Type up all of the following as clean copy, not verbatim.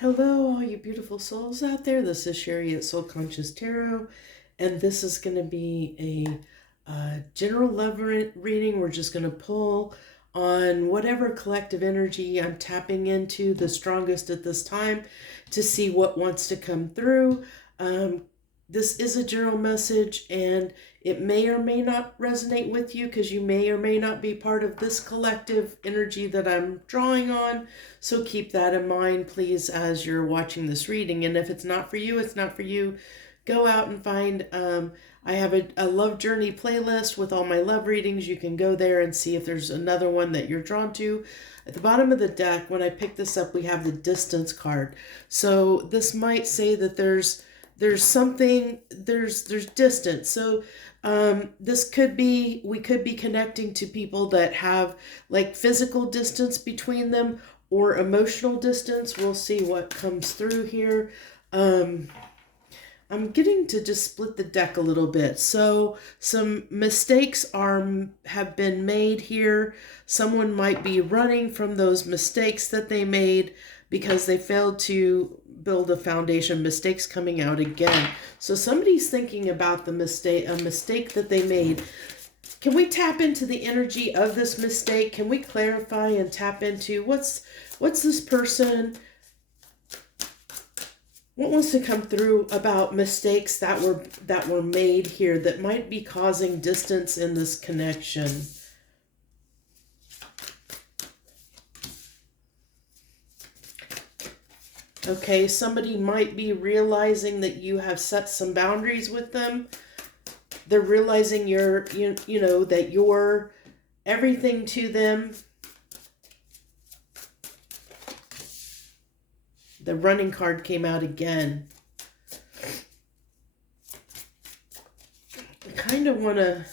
Hello, all you beautiful souls out there. This is Sherry at Soul Conscious Tarot, and this is going to be a general love reading. We're just going to pull on whatever collective energy I'm tapping into the strongest at this time to see what wants to come through. This is a general message, and it may or may not resonate with you because you may or may not be part of this collective energy that I'm drawing on. So keep that in mind, please, as you're watching this reading. And if it's not for you, it's not for you. Go out and find, I have a love journey playlist with all my love readings. You can go there and see if there's another one that you're drawn to. At the bottom of the deck, when I pick this up, we have the distance card. So this might say that there's something, there's distance. So this could be, we could be connecting to people that have like physical distance between them or emotional distance. We'll see what comes through here. I'm getting to just split the deck a little bit. So some mistakes have been made here. Someone might be running from those mistakes that they made because they failed to build a foundation. Mistakes coming out again. So somebody's thinking about a mistake that they made. Can we tap into the energy of this mistake? Can we clarify and tap into what's this person? What wants to come through about mistakes that were made here that might be causing distance in this connection? Okay, somebody might be realizing that you have set some boundaries with them. They're realizing you know that you're everything to them. The running card came out again. I kind of want to...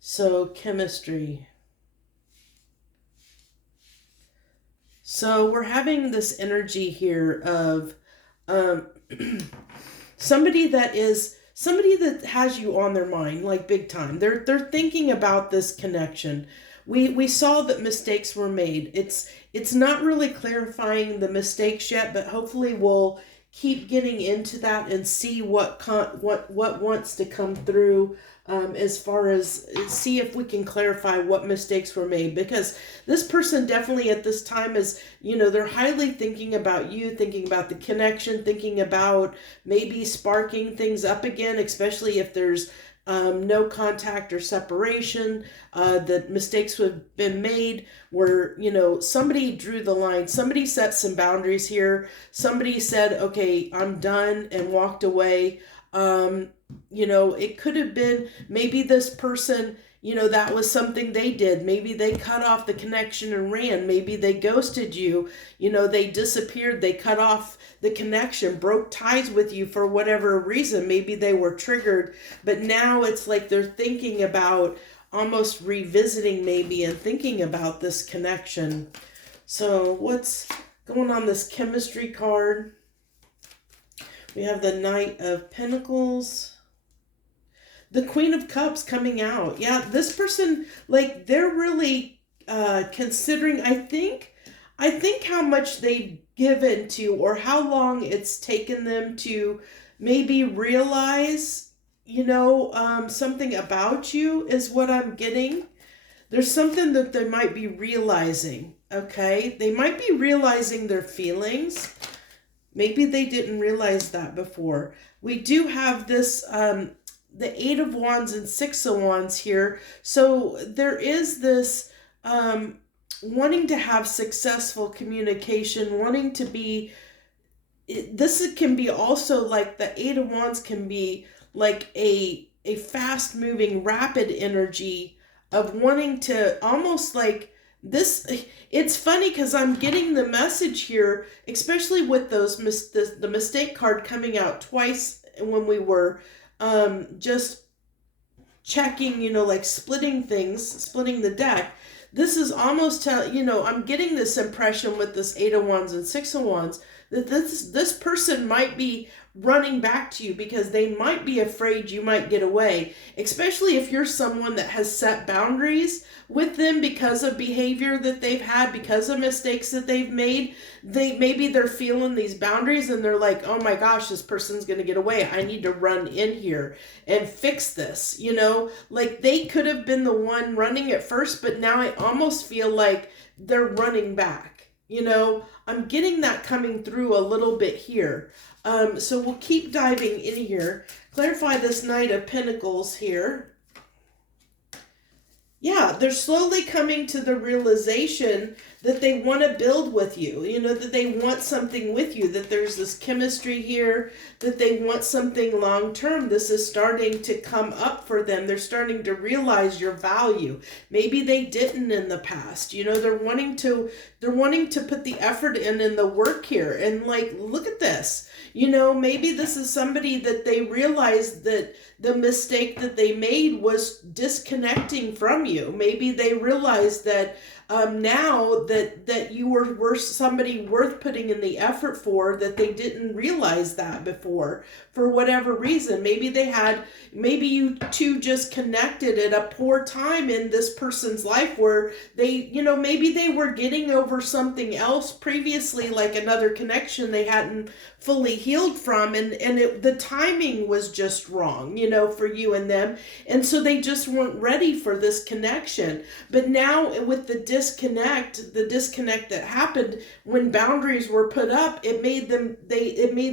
So, chemistry. So, we're having this energy here of somebody that has you on their mind, like big time. They're thinking about this connection. We saw that mistakes were made. It's not really clarifying the mistakes yet, but hopefully we'll keep getting into that and see what wants to come through as far as see if we can clarify what mistakes were made, because this person definitely at this time is, they're highly thinking about you, thinking about the connection, thinking about maybe sparking things up again, especially if there's no contact or separation, that mistakes have been made where, somebody drew the line, somebody set some boundaries here, somebody said, okay, I'm done, and walked away. It could have been maybe this person, that was something they did. Maybe they cut off the connection and ran. Maybe they ghosted you. They disappeared. They cut off the connection, broke ties with you for whatever reason. Maybe they were triggered. But now it's like they're thinking about almost revisiting maybe and thinking about this connection. So what's going on this chemistry card? We have the Knight of Pentacles. The Queen of Cups coming out. Yeah, this person, like, they're really considering, I think how much they've given to, or how long it's taken them to maybe realize, something about you is what I'm getting. There's something that they might be realizing, okay? They might be realizing their feelings. Maybe they didn't realize that before. We do have this, the Eight of Wands and Six of Wands here. So there is this wanting to have successful communication, wanting to be, this can be also like the Eight of Wands can be like a fast moving, rapid energy of wanting to almost like this. It's funny because I'm getting the message here, especially with those the mistake card coming out twice when we were just checking, like splitting the deck. This is almost, I'm getting this impression with this Eight of Wands and Six of Wands that this person might be running back to you because they might be afraid you might get away, especially if you're someone that has set boundaries with them because of behavior that they've had, because of mistakes that they've made. Maybe they're feeling these boundaries and they're like, oh my gosh, this person's going to get away. I need to run in here and fix this. Like they could have been the one running at first, but now I almost feel like they're running back. I'm getting that coming through a little bit here. So we'll keep diving in here. Clarify this Knight of Pentacles here. Yeah, they're slowly coming to the realization that they want to build with you, that they want something with you, that there's this chemistry here, that they want something long term. This is starting to come up for them. They're starting to realize your value. Maybe they didn't in the past. They're wanting to put the effort in the work here. And like, look at this. Maybe this is somebody that they realized that the mistake that they made was disconnecting from you. Maybe they realized that now that you were somebody worth putting in the effort for, that they didn't realize that before for whatever reason. Maybe you two just connected at a poor time in this person's life where they, maybe they were getting over something else previously, like another connection they hadn't fully healed from, and the timing was just wrong, for you and them. And so they just weren't ready for this connection. But now with the disconnect that happened when boundaries were put up, it made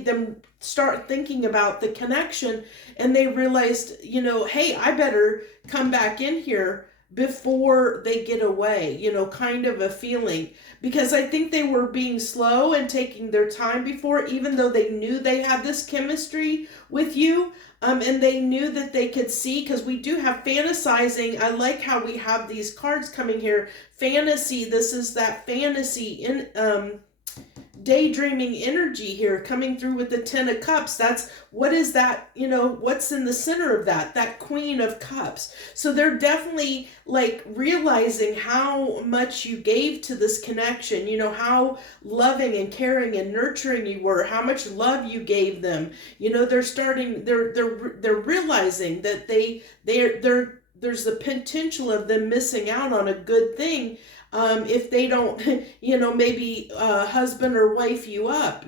them start thinking about the connection, and they realized, hey, I better come back in here before they get away, kind of a feeling. Because I think they were being slow and taking their time before, even though they knew they had this chemistry with you. And they knew that they could see, because we do have fantasizing. I like how we have these cards coming here. Fantasy, this is that fantasy in daydreaming energy here coming through with the Ten of Cups. What is that, what's in the center of that Queen of Cups. So they're definitely like realizing how much you gave to this connection, how loving and caring and nurturing you were, how much love you gave them. They're realizing that there's the potential of them missing out on a good thing if they don't, maybe husband or wife you up,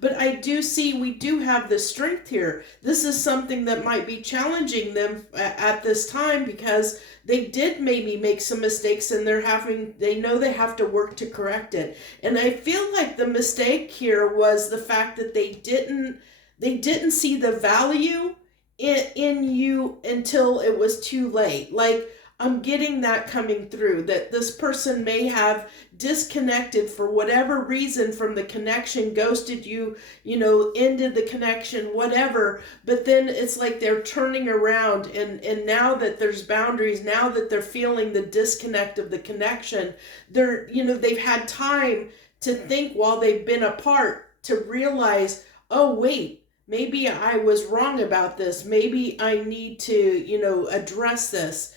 But I do see we do have the strength here. This is something that might be challenging them at this time, because they did maybe make some mistakes and they know they have to work to correct it. And I feel like the mistake here was the fact that they didn't see the value in you until it was too late. Like, I'm getting that coming through, that this person may have disconnected for whatever reason from the connection, ghosted you, ended the connection, whatever. But then it's like they're turning around, and now that there's boundaries, now that they're feeling the disconnect of the connection, they've had time to think while they've been apart to realize, oh, wait, maybe I was wrong about this. Maybe I need to, address this.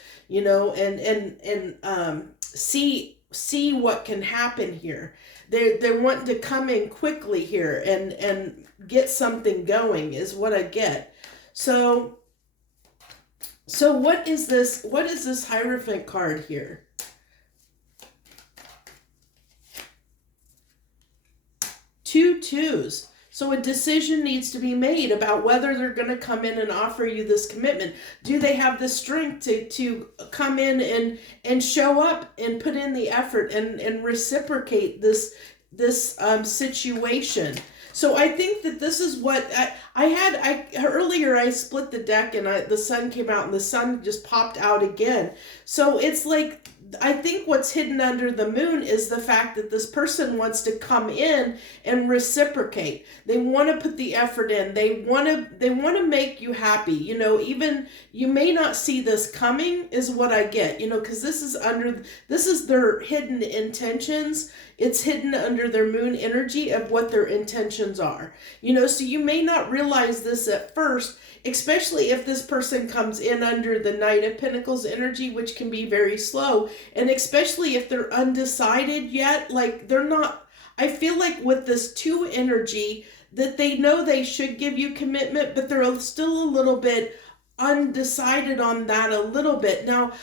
See what can happen here. They're wanting to come in quickly here and get something going is what I get. So what is this? What is this Hierophant card here? Two twos. So a decision needs to be made about whether they're going to come in and offer you this commitment. Do they have the strength to come in and show up and put in the effort and reciprocate this situation? So I think that this is what earlier I split the deck and the sun came out and the sun just popped out again. So it's like, I think what's hidden under the moon is the fact that this person wants to come in and reciprocate. They want to put the effort in. They want to make you happy. Even you may not see this coming is what I get, because this is their hidden intentions. It's hidden under their moon energy of what their intentions are. So you may not realize this at first, especially if this person comes in under the Knight of Pentacles energy, which can be very slow. And especially if they're undecided yet, like they're not, I feel like with this 2 energy, that they know they should give you commitment, but they're still a little bit undecided on that a little bit. Now,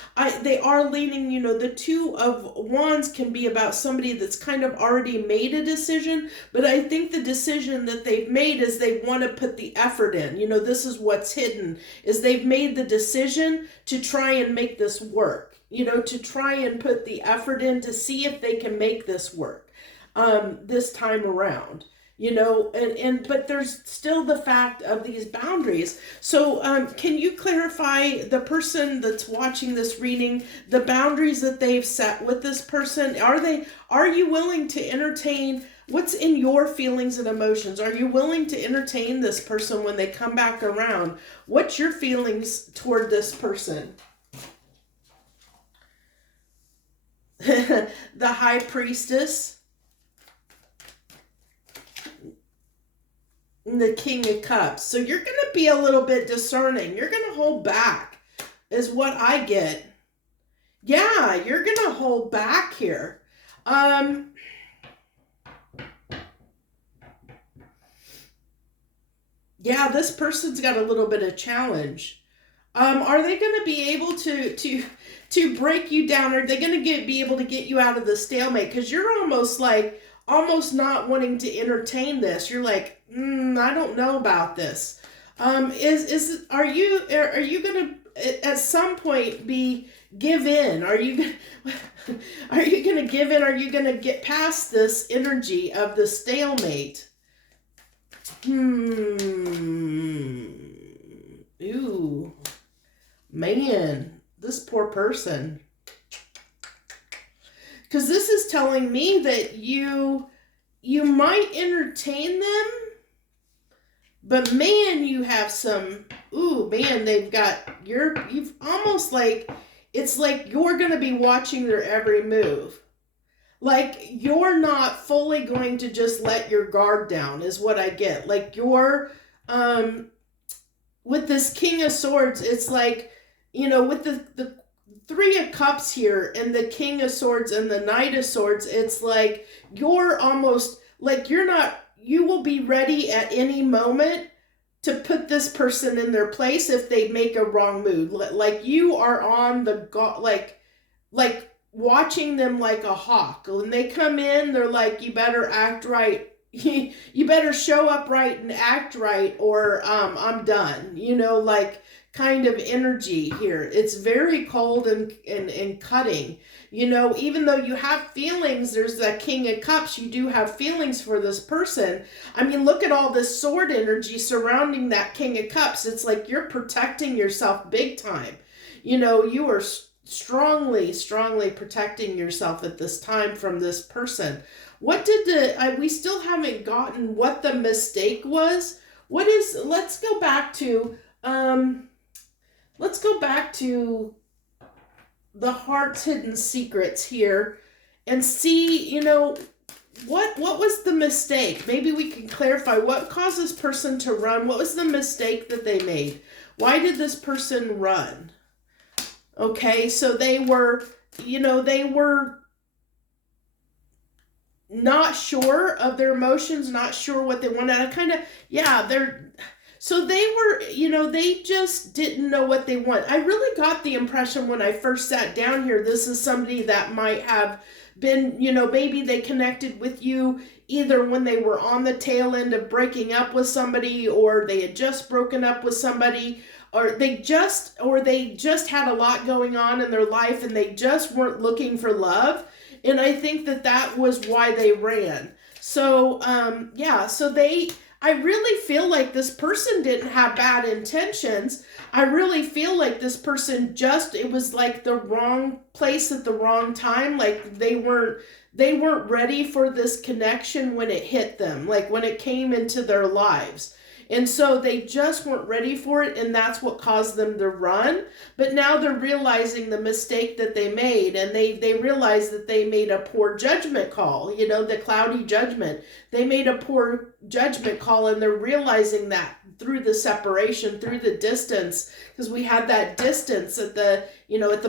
they are leaning, the Two of Wands can be about somebody that's kind of already made a decision, but I think the decision that they've made is they want to put the effort in. This is what's hidden, is they've made the decision to try and make this work, to try and put the effort in to see if they can make this work this time around. But there's still the fact of these boundaries. So can you clarify, the person that's watching this reading, the boundaries that they've set with this person? Are you willing to entertain what's in your feelings and emotions? Are you willing to entertain this person when they come back around? What's your feelings toward this person? The High Priestess. The King of Cups. So you're going to be a little bit discerning. You're going to hold back, is what I get. Yeah, you're going to hold back here. Yeah, this person's got a little bit of challenge. Are they going to be able to break you down? Are they going to be able to get you out of the stalemate? Because you're almost not wanting to entertain this. You're like, I don't know about this. Are you gonna at some point give in? Are you gonna give in? Are you gonna get past this energy of the stalemate? Ooh, man, this poor person. Because this is telling me that you might entertain them, but man, you have some, you've almost it's like you're going to be watching their every move. Like you're not fully going to just let your guard down, is what I get. Like you're, with this King of Swords, it's like, with the Three of Cups here and the King of Swords and the Knight of Swords, it's like you're almost like you will be ready at any moment to put this person in their place if they make a wrong move. Like you are on the like watching them like a hawk. When they come in, they're like, you better act right. You better show up right and act right, or I'm done. Kind of energy here. It's very cold and cutting. Even though you have feelings, there's that King of Cups, you do have feelings for this person. I mean, look at all this sword energy surrounding that King of Cups. It's like you're protecting yourself big time. You are strongly protecting yourself at this time from this person. What did we still haven't gotten what the mistake was. Let's go back to the Heart's Hidden Secrets here and see, what was the mistake? Maybe we can clarify what caused this person to run. What was the mistake that they made? Why did this person run? Okay, so they were not sure of their emotions, not sure what they wanted. So they were, they just didn't know what they want. I really got the impression when I first sat down here, this is somebody that might have been, maybe they connected with you either when they were on the tail end of breaking up with somebody, or they had just broken up with somebody, or they just had a lot going on in their life and they just weren't looking for love. And I think that was why they ran. So, I really feel like this person didn't have bad intentions. I really feel like this person it was like the wrong place at the wrong time. Like they weren't ready for this connection when it hit them, like when it came into their lives. And so they just weren't ready for it, and that's what caused them to run. But now they're realizing the mistake that they made, and they realize that they made a poor judgment call, the cloudy judgment. They made a poor judgment call, and they're realizing that through the separation, through the distance, because we had that distance at the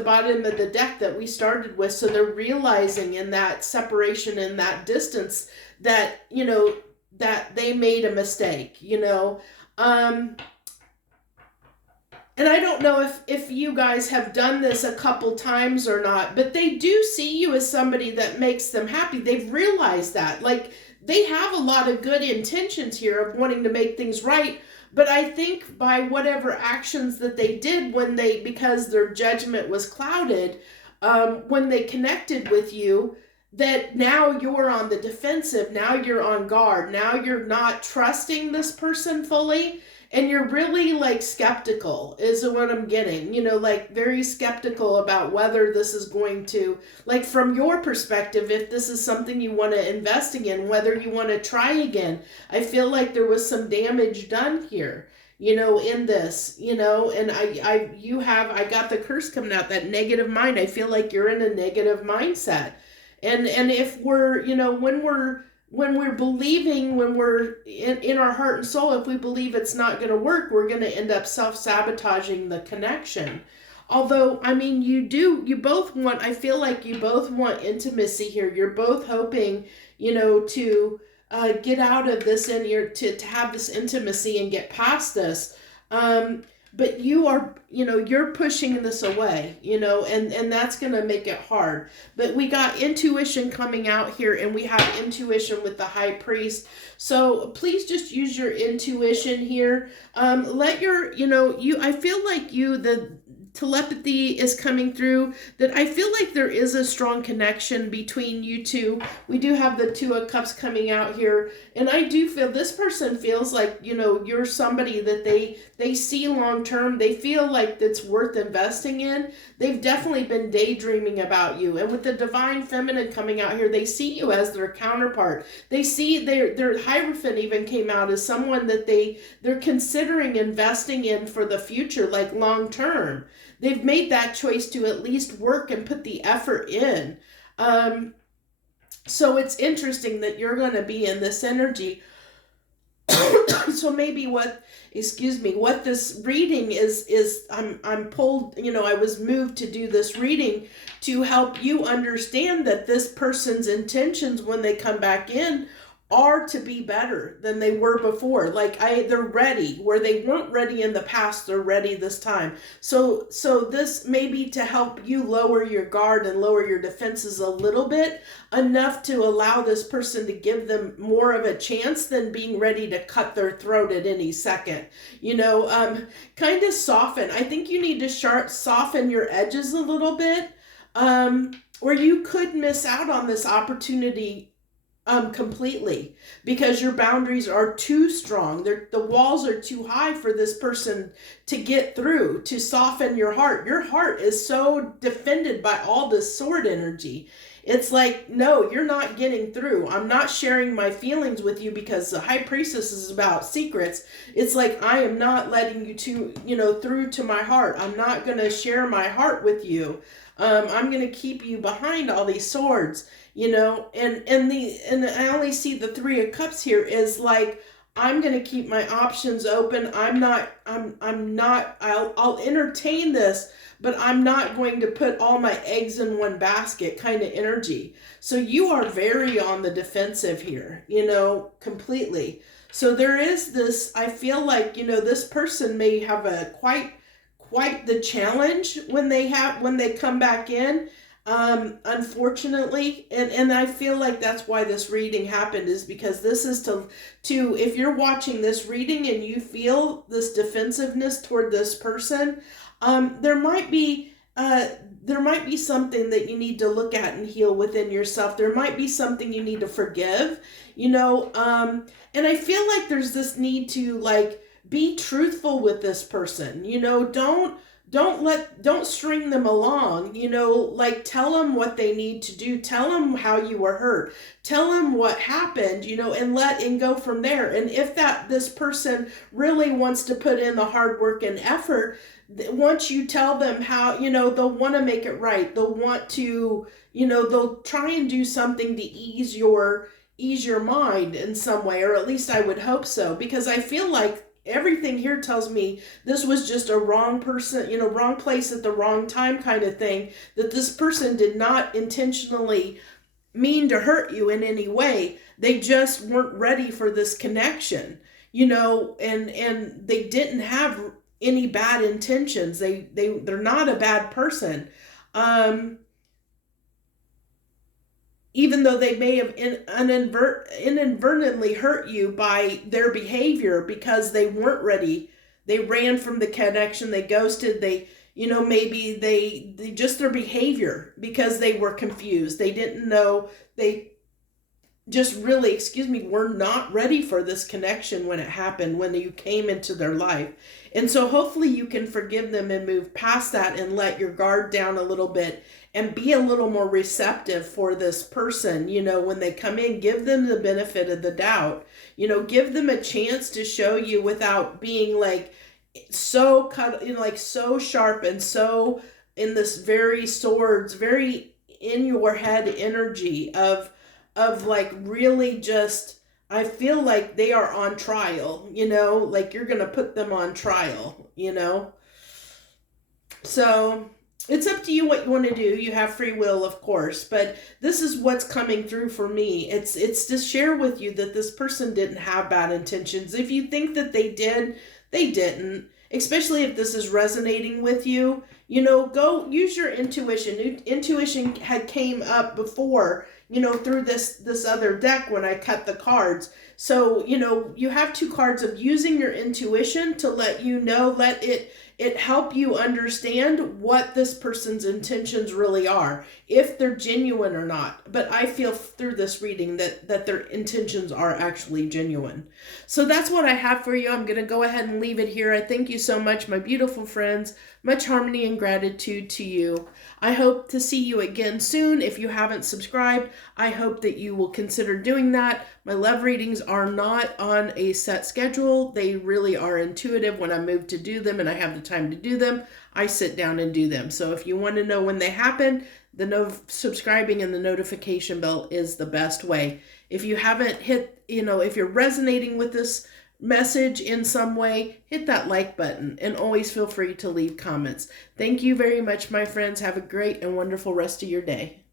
bottom of the deck that we started with. So they're realizing in that separation, in that distance, that, that they made a mistake, you know. And I don't know if you guys have done this a couple times or not, but they do see you as somebody that makes them happy. They've realized that. Like, they have a lot of good intentions here of wanting to make things right. But I think by whatever actions that they did because their judgment was clouded, when they connected with you, that now you're on the defensive, now you're on guard, now you're not trusting this person fully, and you're really like skeptical is what I'm getting, you know, like very skeptical about whether this is going to, like from your perspective, if this is something you want to invest in, whether you want to try again. I feel like there was some damage done here, you know, in this, you know, and I got the curse coming out, that negative mind. I feel like you're in a negative mindset. And if we're, you know, when we're believing, when we're in our heart and soul, if we believe it's not going to work, we're going to end up self-sabotaging the connection. Although, I mean, I feel like you both want intimacy here. You're both hoping, you know, to get out of this to have this intimacy and get past this. But you're pushing this away, you know, and that's going to make it hard. But we got intuition coming out here, and we have intuition with the high priest. So please just use your intuition here. I feel like the telepathy is coming through, that I feel like there is a strong connection between you two. We do have the Two of Cups coming out here, and I do feel this person feels like, you know, you're somebody that they see long term. They feel like it's worth investing in. They've definitely been daydreaming about you, and with the divine feminine coming out here, they see you as their counterpart. They see their Hierophant even came out as someone that they're considering investing in for the future, like long term. They've made that choice to at least work and put the effort in. So it's interesting that you're going to be in this energy. So maybe what this reading is I'm pulled, you know, I was moved to do this reading to help you understand that this person's intentions when they come back in are to be better than they were before. Like they're ready where they weren't ready in the past. They're ready this time. So this may be to help you lower your guard and lower your defenses a little bit, enough to allow this person to give them more of a chance than being ready to cut their throat at any second. You know, kind of soften. I think you need to soften your edges a little bit, or you could miss out on this opportunity completely, because your boundaries are too strong. The walls are too high for this person to get through, to soften your heart. Your heart is so defended by all this sword energy. It's like, no, you're not getting through. I'm not sharing my feelings with you, because the High Priestess is about secrets. It's like, I am not letting you through to my heart. I'm not going to share my heart with you. I'm going to keep you behind all these swords. You know, and I only see the Three of Cups here is like, I'm going to keep my options open. I'll entertain this, but I'm not going to put all my eggs in one basket kind of energy. So you are very on the defensive here, you know, completely. So there is this, I feel like, you know, this person may have a quite the challenge when they come back in. Unfortunately, and I feel like that's why this reading happened, is because this is to if you're watching this reading and you feel this defensiveness toward this person, there might be something that you need to look at and heal within yourself. There might be something you need to forgive, you know, and I feel like there's this need to like be truthful with this person, you know, don't string them along, you know, like tell them what they need to do. Tell them how you were hurt. Tell them what happened, you know, and go from there. And if this person really wants to put in the hard work and effort, once you tell them how, you know, they'll want to make it right. They'll want to, you know, they'll try and do something to ease your mind in some way, or at least I would hope so, because I feel like everything here tells me this was just a wrong person, you know, wrong place at the wrong time kind of thing, that this person did not intentionally mean to hurt you in any way. They just weren't ready for this connection, and they didn't have any bad intentions. They're not a bad person. Um, Even though they may have inadvertently hurt you by their behavior because they weren't ready. They ran from the connection, they ghosted, maybe they just their behavior, because they were confused. They didn't know, they just really, were not ready for this connection when it happened, when you came into their life. And so hopefully you can forgive them and move past that and let your guard down a little bit and be a little more receptive for this person. When they come in, give them the benefit of the doubt. Give them a chance to show you without being like so cut, like so sharp and so in this very swords, very in your head energy of like really just, I feel like they are on trial, like you're going to put them on trial. So it's up to you what you want to do. You have free will, of course, but this is what's coming through for me. It's to share with you that this person didn't have bad intentions. If you think that they did, they didn't. Especially if this is resonating with you, go use your intuition. Intuition had came up before, through this other deck when I cut the cards. So, you have two cards of using your intuition to let you know, let it help you understand what this person's intentions really are, if they're genuine or not. But I feel through this reading that their intentions are actually genuine. So that's what I have for you. I'm going to go ahead and leave it here. I thank you so much, my beautiful friends. Much harmony and gratitude to you. I hope to see you again soon. If you haven't subscribed, I hope that you will consider doing that. My love readings are not on a set schedule. They really are intuitive. When I move to do them and I have the time to do them, I sit down and do them. So if you want to know when they happen, subscribing and the notification bell is the best way. If you haven't hit, if you're resonating with this message in some way, hit that like button, and always feel free to leave comments. Thank you very much, my friends. Have a great and wonderful rest of your day.